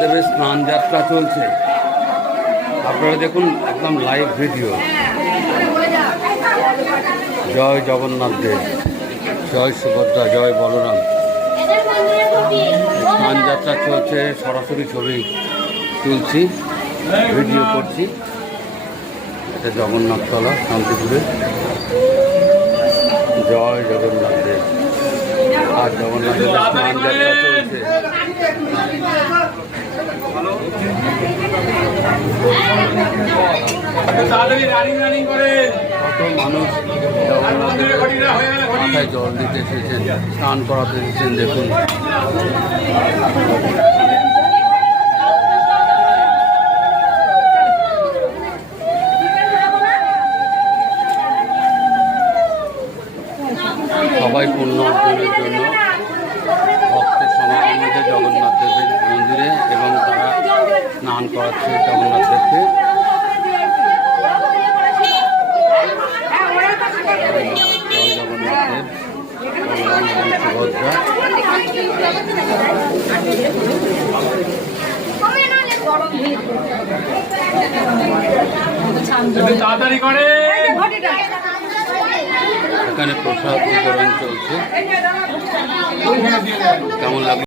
দেবের স্নান যাত্রা চলছে। আপনারা দেখুন, একদম লাইভ ভিডিও। জয় জগন্নাথ দেব, জয় সুভদ্রা, জয় বলরাম। স্নান যাত্রা চলছে, সরাসরি ছবি তুলছি, ভিডিও করছি। এটা জগন্নাথতলা, শান্তিপুরে। জয় জগন্নাথ দেব। আর জগন্নাথের স্নান যাত্রা চলছে। কত মানুষ জগন্নাথের মাথায় জল দিতে এসেছেন, স্নান করাতে এসেছেন। দেখুন, সবাই পুণ্য অর্জনের জন্য ভক্তের সমাগম হয়েছে জগন্নাথ দেবের মন্দিরে, এবং তারা স্নান করাচ্ছে জগন্নাথ দেবকে। জয় জগন্নাথ দেব, বলরাম এবং সুভদ্রা। এখানে প্রসাদ বিতরণ চলছে। কেমন লাগলো?